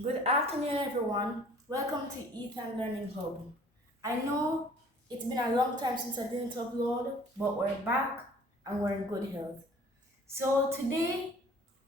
Good afternoon, everyone. Welcome to Ethan Learning Hub. I know it's been a long time since I didn't upload, but we're back and we're in good health. So today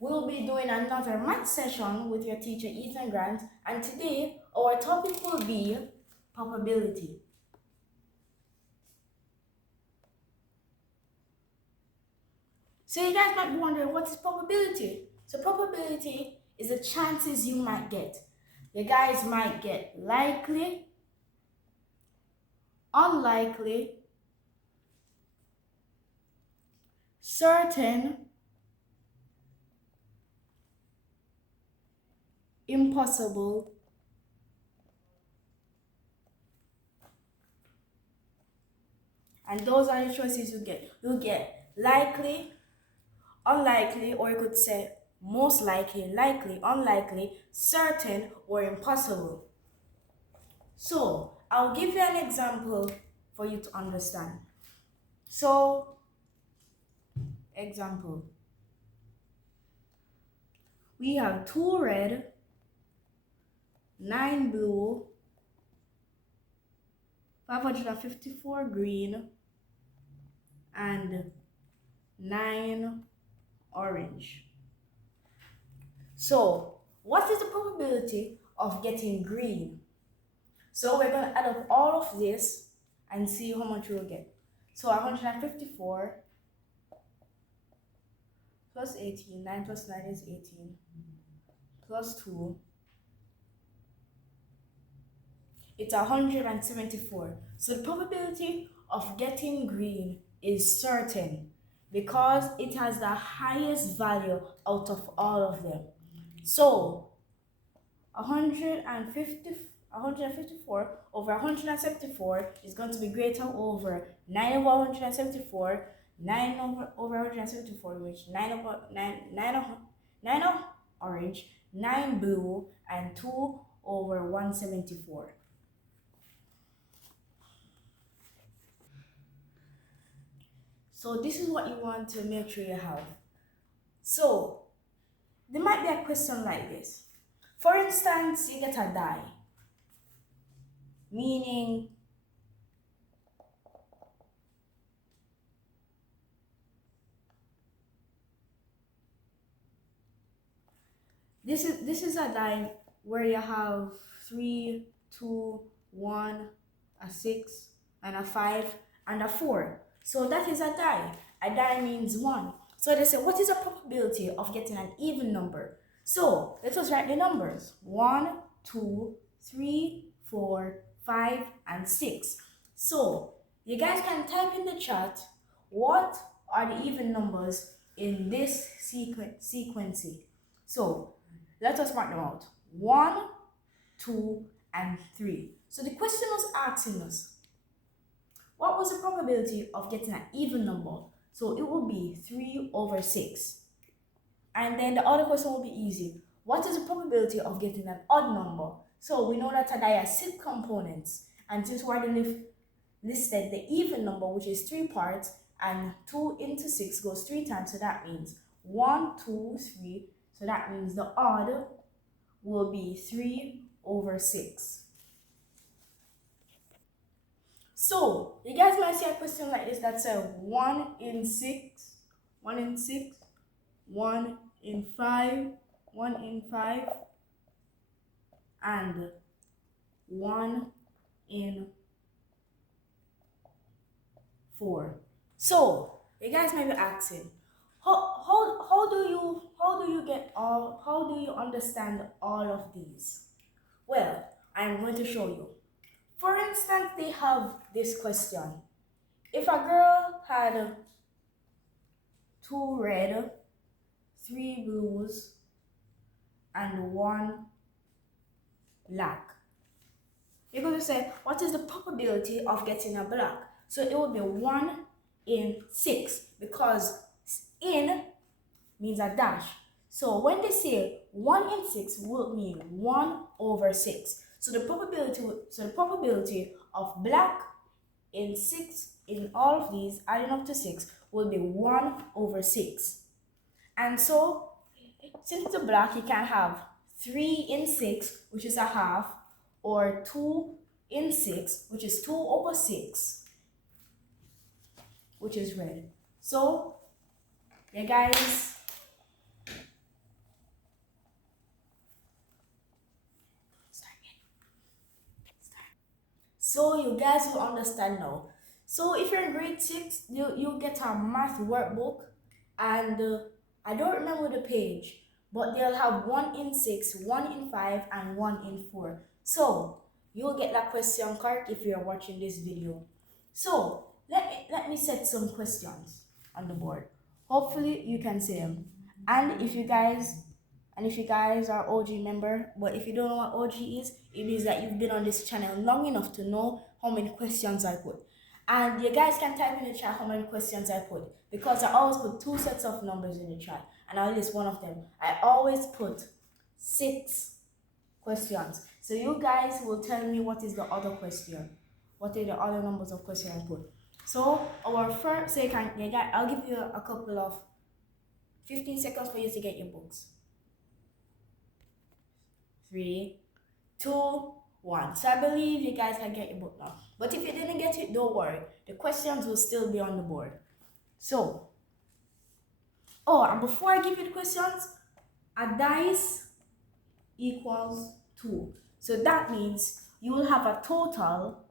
we'll be doing another math session with your teacher Ethan Grant, and today our topic will be probability. So you guys might be wondering, what is probability? So probability is the chances you might get. You guys might get likely, unlikely, certain, impossible, and those are the choices you get. You get likely, unlikely, or you could say most likely, likely, unlikely, certain, or impossible. So I'll give you an example for you to understand. So, example, we have 2 red, 9 blue, 554 green, and 9 orange. So, what is the probability of getting green? So we're going to add up all of this and see how much we'll get. So 154 plus 18, 9 plus 9 is 18, plus 2, it's 174. So the probability of getting green is certain because it has the highest value out of all of them. So 154 over 174 is going to be greater over 9 over 174, 9 over 174, which 9 over 9 orange, 9 blue, and 2 over 174. So this is what you want to make sure you have. So there might be a question like this. For instance, you get a die, meaning this is a die where you have 3, 2, 1, a 6, and a 5, and a 4. So that is a die. A die means 1. So they say, what is the probability of getting an even number? So let us write the numbers. 1, 2, 3, 4, 5, and 6. So you guys can type in the chat, what are the even numbers in this sequence? So let us mark them out. 1, 2, and 3. So the question was asking us, what was the probability of getting an even number? So it will be 3 over 6. And then the other question will be easy. What is the probability of getting an odd number? So we know that a die has 6 components. And since we already listed the even number, which is 3 parts, and 2 into 6 goes 3 times, so that means 1, 2, 3. So that means the odd will be 3 over 6. So, you guys might see a question like this that says 1 in 6, 1 in 6, 1 in 5, 1 in 5, and 1 in 4. So, you guys might be asking, how do you understand all of these? Well, I'm going to show you. For instance, they have this question. If a girl had 2 red, 3 blues, and 1 black, you're going to say, what is the probability of getting a black? So it will be 1 in 6 because in means a dash. So when they say 1 in 6 will mean 1 over 6. So the probability of black in 6 in all of these adding up to 6 will be 1 over 6. And so since it's a black, you can have 3 in 6, which is a half, or 2 in 6, which is 2 over 6, which is red. So, yeah, guys. So you guys will understand now. So if you're in grade 6, you get a math workbook, and I don't remember the page, but they'll have 1 in 6, 1 in 5, and 1 in 4. So you'll get that question card if you're watching this video. So let me set some questions on the board. Hopefully you can see them. And if you guys are OG member, but if you don't know what OG is, it means that you've been on this channel long enough to know how many questions I put. And you guys can type in the chat how many questions I put, because I always put 2 sets of numbers in the chat and I'll list one of them. I always put 6 questions. So you guys will tell me what is the other question. What are the other numbers of questions I put? So our first, so you can, I'll give you a couple of 15 seconds for you to get your books. 3, 2, 1. So I believe you guys can get your book now. But if you didn't get it, don't worry. The questions will still be on the board. So, and before I give you the questions, a dice equals 2. So that means you will have a total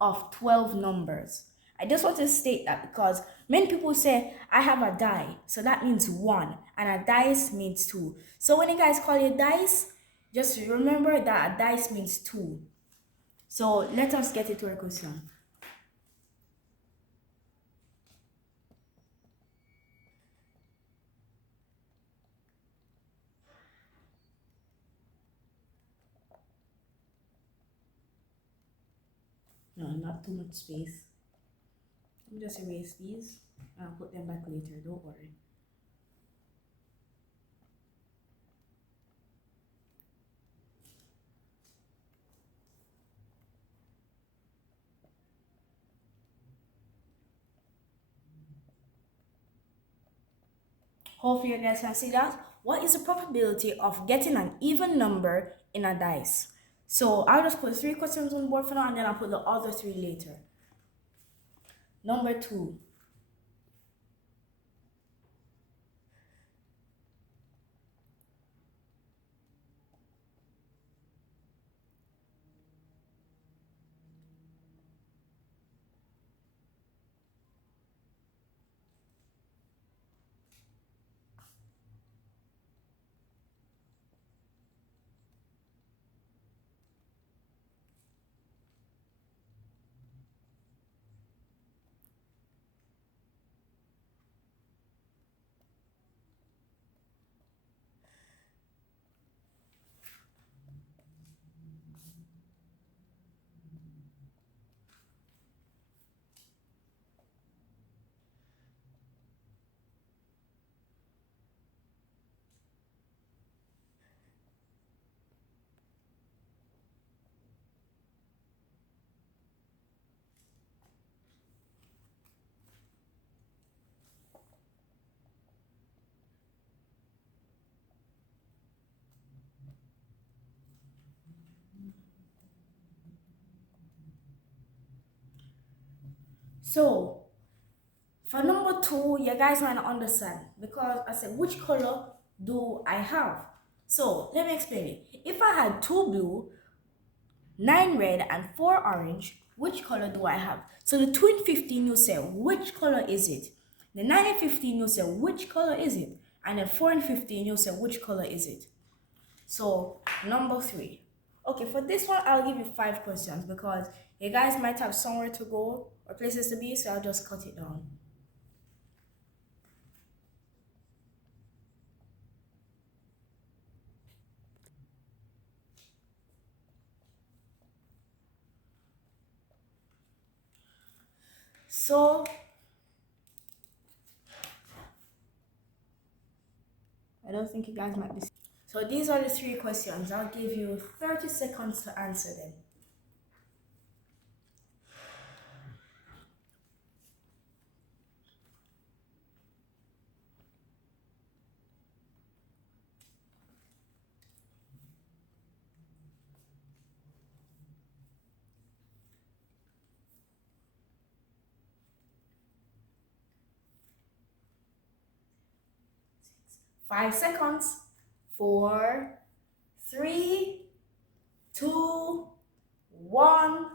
of 12 numbers. I just want to state that because many people say, I have a die. So that means 1. And a dice means 2. So when you guys call it dice, just remember that a dice means 2. So let us get into our question. No, not too much space. Let me just erase these. I'll put them back later, don't worry. Hopefully you guys can see that. What is the probability of getting an even number in a dice? So I'll just put 3 questions on the board for now, and then I'll put the other 3 later. Number 2. So for number 2, you guys might not understand because I said, which color do I have? So let me explain it. If I had 2 blue, 9 red, and 4 orange, which color do I have? So the 2 and 15, you say, which color is it? The 9 and 15, you say, which color is it? And then 4 and 15, you say, which color is it? So number 3. Okay, for this one, I'll give you 5 questions because you guys might have somewhere to go or places to be, so I'll just cut it down. So I don't think you guys might be. So these are the 3 questions. I'll give you 30 seconds to answer them. 5 seconds. 4, 3, 2, 1,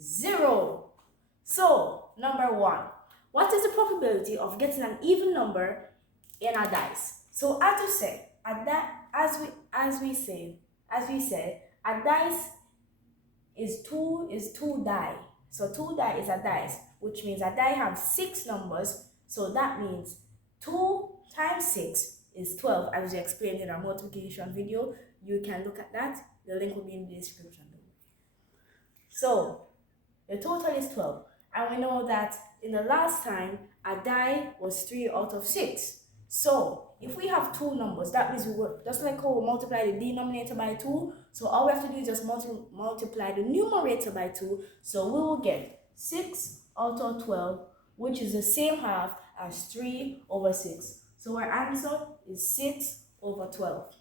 0. So, number 1. What is the probability of getting an even number in a dice? So, as you said, as we said, a dice is two die. So 2 die is a dice, which means a die have 6 numbers. So that means 2 times 6 is 12, as we explained in our multiplication video. You can look at that. The link will be in the description. So the total is 12. And we know that in the last time, a die was 3 out of 6. So if we have 2 numbers, that means we will, just like how we multiply the denominator by 2, so all we have to do is just multiply the numerator by 2. So we will get 6 out of 12, which is the same half as 3 over 6. So our answer is 6 over 12.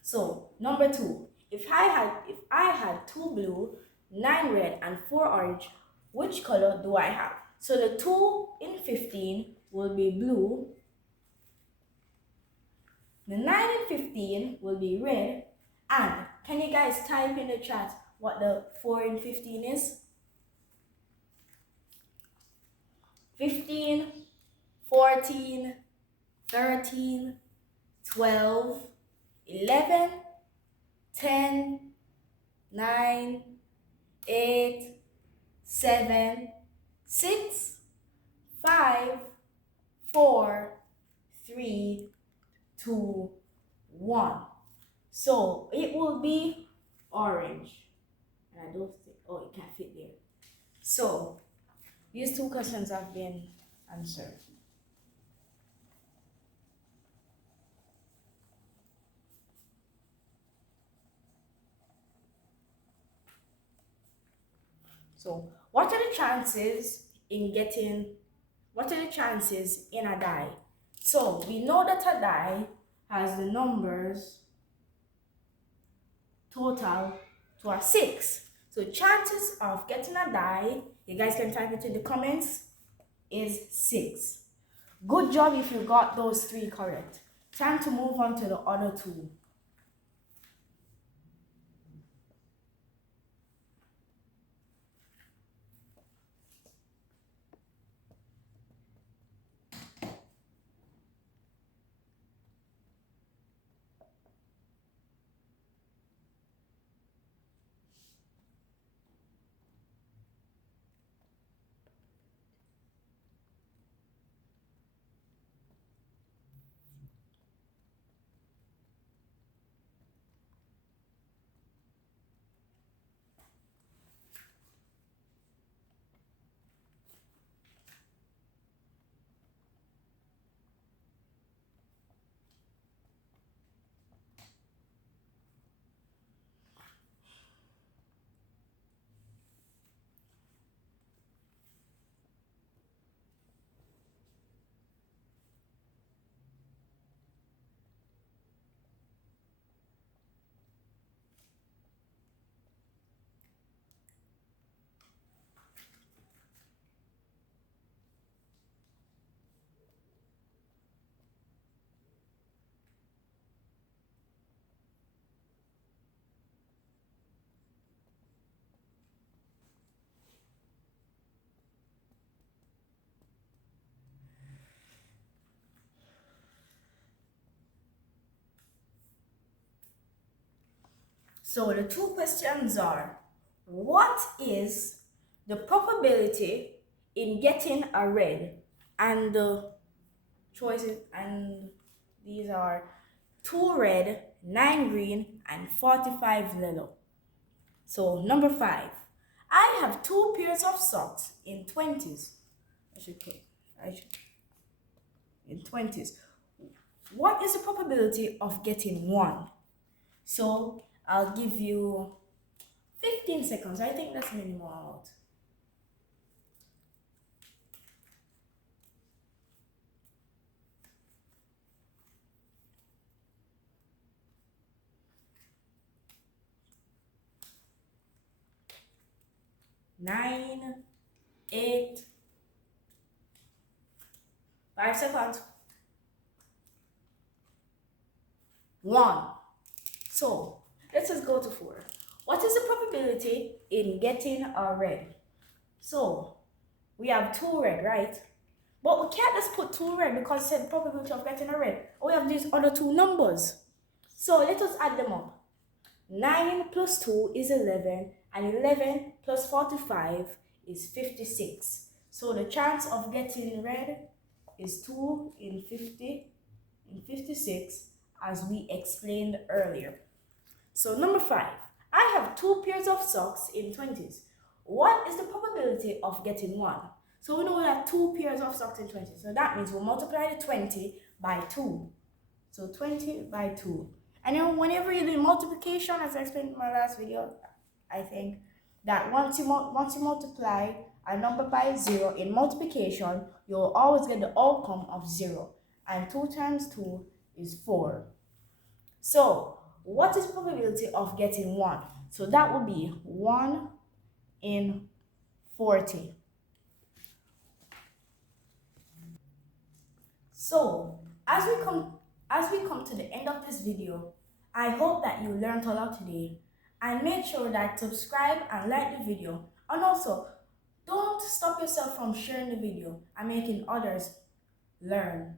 So number 2, if I had 2 blue, 9 red, and 4 orange, which color do I have? So the 2 in 15 will be blue, the 9 in 15 will be red, and can you guys type in the chat what the 4 in 15 is? 15, 14, 13, 12, 11, 10, 9, 8, 7, 6, 5, 4, 3, 2, 1. So it will be orange. And I don't think, oh, it can't fit there. So these 2 questions have been answered. So what are the chances in a die? So we know that a die has the numbers total to a 6. So chances of getting a die, you guys can type it in the comments, is 6. Good job if you got those 3 correct. Time to move on to the other 2. So the 2 questions are, what is the probability in getting a red? And the choices, and these are 2 red, 9 green, and 45 yellow. So number 5, I have 2 pairs of socks in 20s. In 20s. What is the probability of getting 1? So I'll give you 15 seconds. I think that's minimal amount. Nine, 8, 5 seconds. 1. So let's just go to 4. What is the probability in getting a red? So we have 2 red, right? But we can't just put 2 red because it's the probability of getting a red. We have these other 2 numbers. So let us add them up. 9 plus 2 is 11, and 11 plus 45 is 56. So the chance of getting red is 2 in 56, as we explained earlier. So number 5, I have 2 pairs of socks in 20s. What is the probability of getting 1? So we know we have 2 pairs of socks in 20. So that means we'll multiply the 20 by 2. So 20 by 2. And then whenever you do multiplication, as I explained in my last video, I think that once you multiply a number by 0 in multiplication, you'll always get the outcome of 0. And 2 times 2 is 4. So what is the probability of getting 1? So that would be 1 in 40. So as we come to the end of this video, I hope that you learned a lot today, and make sure that subscribe and like the video, and also don't stop yourself from sharing the video and making others learn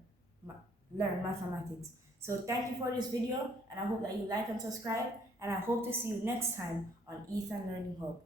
mathematics. So thank you for this video, and I hope that you like and subscribe, and I hope to see you next time on Ethan Learning Hub.